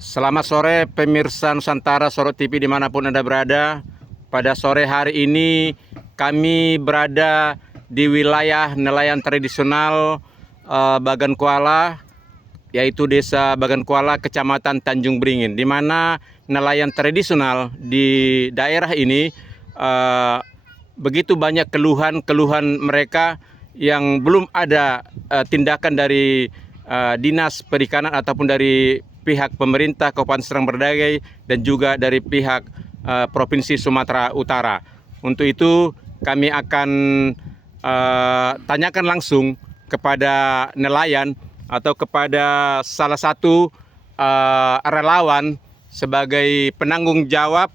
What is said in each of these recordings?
Selamat sore pemirsa Nusantara Sorot TV dimanapun Anda berada. Pada sore hari ini kami berada di wilayah nelayan tradisional Bagan Kuala, yaitu Desa Bagan Kuala, Kecamatan Tanjung Beringin, di mana nelayan tradisional di daerah ini begitu banyak keluhan mereka yang belum ada tindakan dari Dinas Perikanan ataupun dari pihak pemerintah Kabupaten Serang Berdagai dan juga dari pihak Provinsi Sumatera Utara. Untuk itu kami akan tanyakan langsung kepada nelayan atau kepada salah satu relawan sebagai penanggung jawab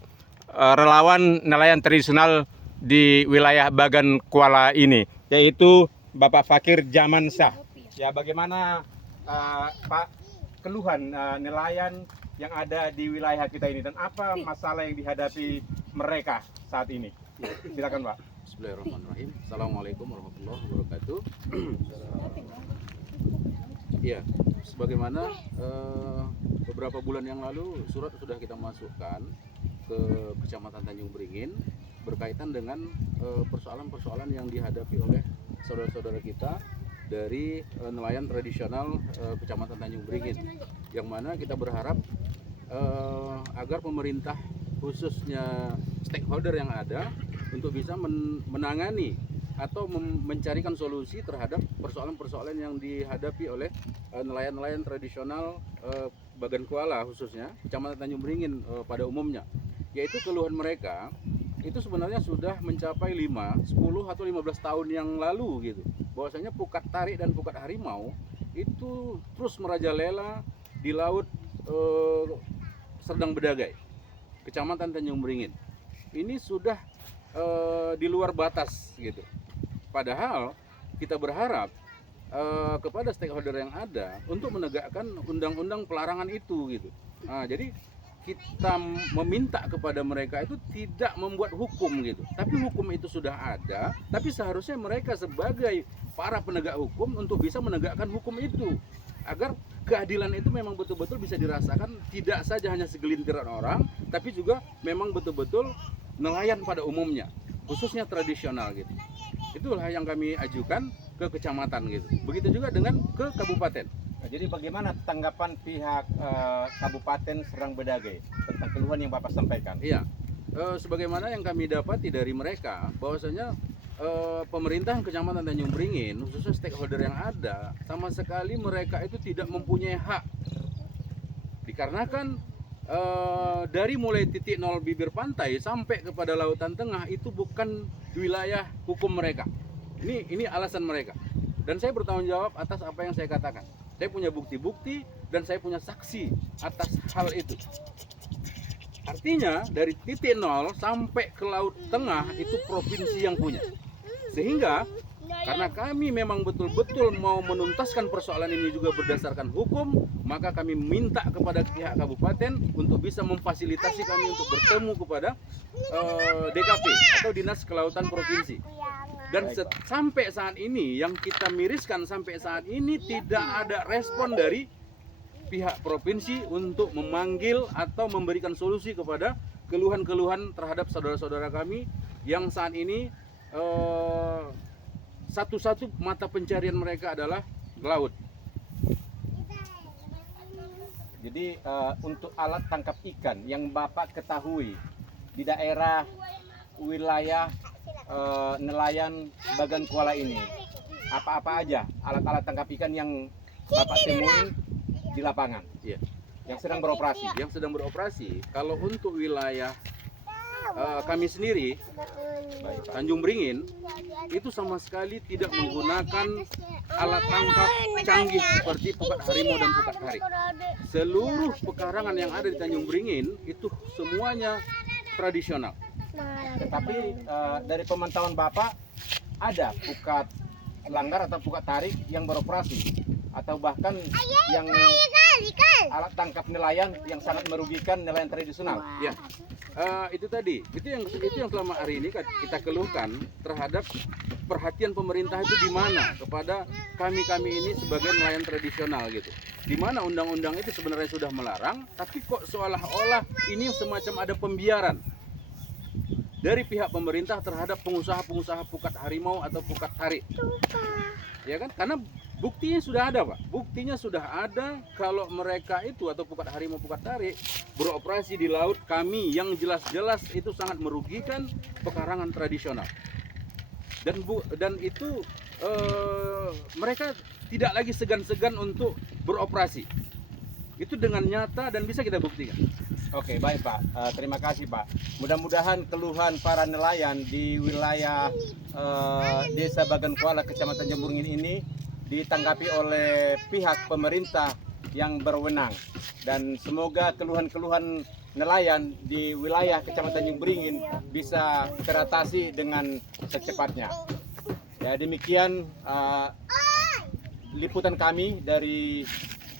relawan nelayan tradisional di wilayah Bagan Kuala ini, yaitu Bapak Fakir Jamansyah. Ya, bagaimana Pak keluhan nelayan yang ada di wilayah kita ini dan apa masalah yang dihadapi mereka saat ini? Silakan Pak. Bismillahirrahmanirrahim. Assalamualaikum warahmatullahi wabarakatuh. Ya, sebagaimana beberapa bulan yang lalu surat sudah kita masukkan ke Kecamatan Tanjung Beringin berkaitan dengan persoalan-persoalan yang dihadapi oleh saudara-saudara kita dari nelayan tradisional Kecamatan Tanjung Beringin, yang mana kita berharap agar pemerintah khususnya stakeholder yang ada untuk bisa menangani atau mencarikan solusi terhadap persoalan-persoalan yang dihadapi oleh nelayan-nelayan tradisional Bagan Kuala, khususnya Kecamatan Tanjung Beringin pada umumnya, yaitu keluhan mereka itu sebenarnya sudah mencapai 5, 10 atau 15 tahun yang lalu gitu. Bahwasanya pukat tarik dan pukat harimau itu terus merajalela di laut Serdang Bedagai, Kecamatan Tanjung Beringin. Ini sudah di luar batas gitu. Padahal kita berharap kepada stakeholder yang ada untuk menegakkan undang-undang pelarangan itu gitu. Nah, jadi kita meminta kepada mereka itu tidak membuat hukum gitu, tapi hukum itu sudah ada, tapi seharusnya mereka sebagai para penegak hukum untuk bisa menegakkan hukum itu agar keadilan itu memang betul-betul bisa dirasakan, tidak saja hanya segelintir orang, tapi juga memang betul-betul nelayan pada umumnya, khususnya tradisional gitu. Itulah yang kami ajukan ke kecamatan gitu. Begitu juga dengan ke kabupaten. Jadi bagaimana tanggapan pihak Kabupaten Serang Bedagai tentang keluhan yang Bapak sampaikan? Iya, sebagaimana yang kami dapati dari mereka, bahwasanya pemerintah Kecamatan Tanjung Beringin, khususnya stakeholder yang ada, sama sekali mereka itu tidak mempunyai hak. Dikarenakan dari mulai titik nol bibir pantai sampai kepada lautan tengah itu bukan wilayah hukum mereka. Ini alasan mereka. Dan saya bertanggung jawab atas apa yang saya katakan. Saya punya bukti-bukti dan saya punya saksi atas hal itu. Artinya dari titik nol sampai ke laut tengah itu provinsi yang punya. Sehingga karena kami memang betul-betul mau menuntaskan persoalan ini juga berdasarkan hukum, maka kami minta kepada pihak kabupaten untuk bisa memfasilitasi kami untuk bertemu kepada DKP atau Dinas Kelautan Provinsi. Dan sampai saat ini yang kita miriskan, sampai saat ini tidak ada respon dari pihak provinsi untuk memanggil atau memberikan solusi kepada keluhan-keluhan terhadap saudara-saudara kami yang saat ini satu-satu mata pencarian mereka adalah laut. Jadi untuk alat tangkap ikan yang Bapak ketahui di daerah wilayah nelayan Bagan Kuala ini, apa-apa aja alat-alat tangkap ikan yang Bapak temui di lapangan? Iya. Yang sedang beroperasi. Yang sedang beroperasi, kalau untuk wilayah kami sendiri, Tanjung Beringin, itu sama sekali tidak menggunakan alat tangkap canggih seperti pukat harimau dan pukat tarik. Seluruh pekarangan yang ada di Tanjung Beringin itu semuanya tradisional. Tetapi dari pemantauan Bapak ada pukat langgar atau pukat tarik yang beroperasi atau bahkan yang alat tangkap nelayan yang sangat merugikan nelayan tradisional? Ya, itu tadi, itu yang selama hari ini kita keluhkan terhadap perhatian pemerintah itu di mana kepada kami ini sebagai nelayan tradisional gitu. di mana undang-undang itu sebenarnya sudah melarang, tapi kok seolah-olah ini semacam ada pembiaran dari pihak pemerintah terhadap pengusaha-pengusaha pukat harimau atau pukat tarik. Ya kan? Karena buktinya sudah ada, Pak. Buktinya sudah ada kalau mereka itu atau pukat harimau, pukat tarik beroperasi di laut kami yang jelas-jelas itu sangat merugikan pekarangan tradisional. Dan itu mereka tidak lagi segan-segan untuk beroperasi. Itu dengan nyata dan bisa kita buktikan. Oke, baik Pak. Terima kasih Pak. Mudah-mudahan keluhan para nelayan di wilayah Desa Bagan Kuala, Kecamatan Jembrungin ini ditanggapi oleh pihak pemerintah yang berwenang. Dan semoga keluhan-keluhan nelayan di wilayah Kecamatan Jembrungin bisa teratasi dengan secepatnya. Ya, demikian liputan kami dari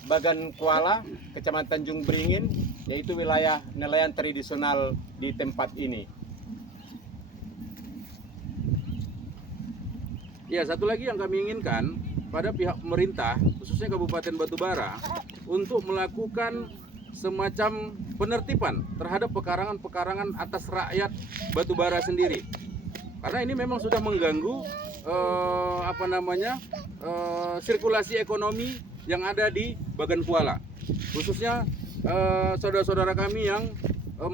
Bagan Kuala, Kecamatan Tanjung Beringin, yaitu wilayah nelayan tradisional di tempat ini. Ya, satu lagi yang kami inginkan pada pihak pemerintah, khususnya Kabupaten Batubara, untuk melakukan semacam penertiban terhadap pekarangan-pekarangan atas rakyat Batubara sendiri. Karena ini memang sudah mengganggu sirkulasi ekonomi yang ada di Bagan Kuala, khususnya saudara-saudara kami yang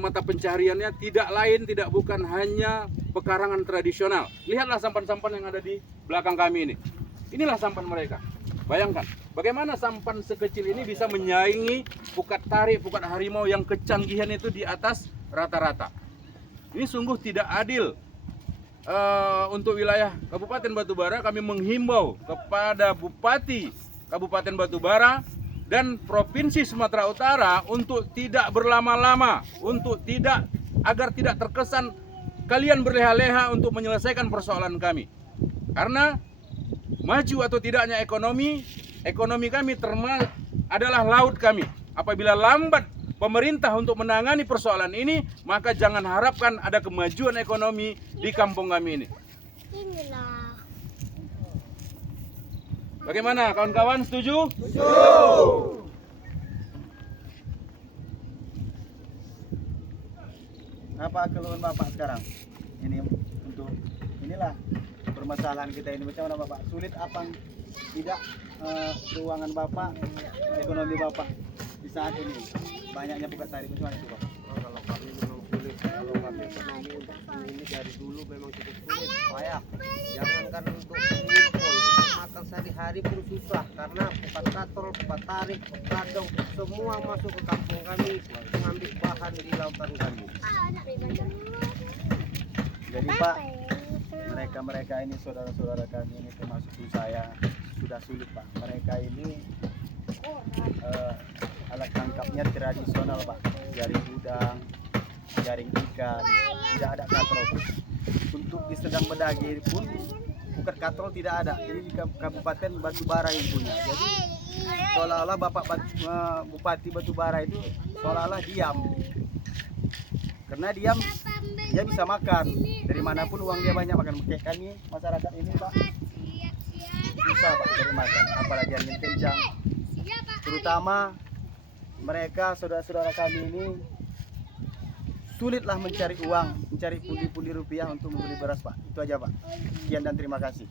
mata pencahariannya tidak lain tidak bukan hanya pekarangan tradisional. Lihatlah sampan-sampan yang ada di belakang kami ini. Inilah sampan mereka. Bayangkan bagaimana sampan sekecil ini bisa menyaingi pukat tarik, pukat harimau yang kecanggihan itu di atas rata-rata. Ini sungguh tidak adil. Untuk wilayah Kabupaten Batubara, kami menghimbau kepada Bupati Kabupaten Batubara dan Provinsi Sumatera Utara untuk tidak berlama-lama, agar tidak terkesan kalian berleha-leha untuk menyelesaikan persoalan kami. Karena maju atau tidaknya ekonomi kami adalah laut kami. Apabila lambat pemerintah untuk menangani persoalan ini, maka jangan harapkan ada kemajuan ekonomi di kampung kami ini. Bagaimana kawan-kawan, setuju? Setuju. Apa keluhan Bapak sekarang? Ini untuk inilah permasalahan kita ini. Macam mana Bapak? Sulit apa tidak keuangan Bapak, ekonomi Bapak di saat ini? Banyaknya pukat tarik, macam mana itu Bapak? Kalau kami memang sulit, kalau kami ekonomi ini dari dulu memang cukup sulit, payah. Jangankan untuk mengumpul, untuk makan sehari-hari pun susah karena pukat katrol, pukat tarik, pukat kadong, semua masuk ke kampung kami mengambil bahan di lautan kami. Jadi Pak, mereka ini saudara-saudara kami ini termasuk saya sudah sulit Pak. Mereka ini alat tangkapnya tradisional Pak, jaring udang, jaring ikan, tidak ada katrol. Untuk di Sedang Bedagi pun pukat katrol tidak ada, jadi di Kabupaten Batubara yang punya. Jadi seolah-olah Bupati Batubara itu seolah-olah diam, karena diam dia bisa makan dari manapun, uang dia banyak makan. Kayak kami masyarakat ini Pak susah Pak cari makan, apalagi angin kencang. Terutama mereka saudara-saudara kami ini sulitlah mencari uang, mencari pundi-pundi rupiah untuk membeli beras Pak. Itu aja Pak. Sekian dan terima kasih.